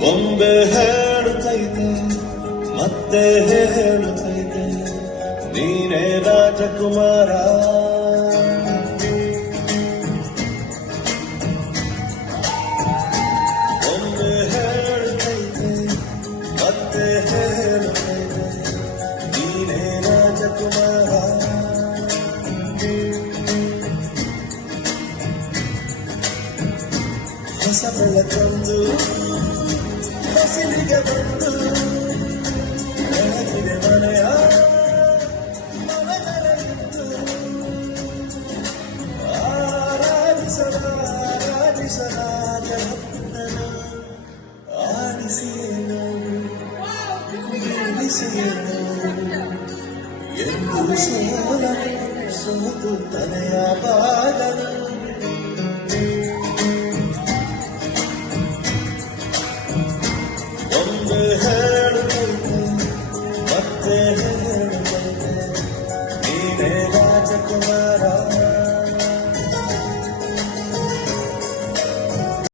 ಬೊಂಬೆ ಹೇಳುತ್ತೈತೆ ಮತ್ತೆ ಹೇಳುತ್ತೈತೆ ನೀನೇ ರಾಜಕುಮಾರ. ಬೊಂಬೆ ಹೇಳುತ್ತೈತೆ ಮತ್ತೆ ಹೇಳುತ್ತೈತೆ ನೀನೇ ರಾಜಕುಮಾರ. ಹೊಸ ಬೆಳಕೊಂದು ಹಸಿರಿಗೆ ಬಂದು ಬೆಳಕಿಗೆ ಮನೆಯ ಮನೆಗಳಿದ್ದು ಆರಾಧಿಸಲಾಗನನ್ನು ಆಡಿಸಿಯೇನು ಬೀಳಿಸಿಯೇನು ಎಂದು ಸೋತು ತಲೆಯ ಬಾಗಲು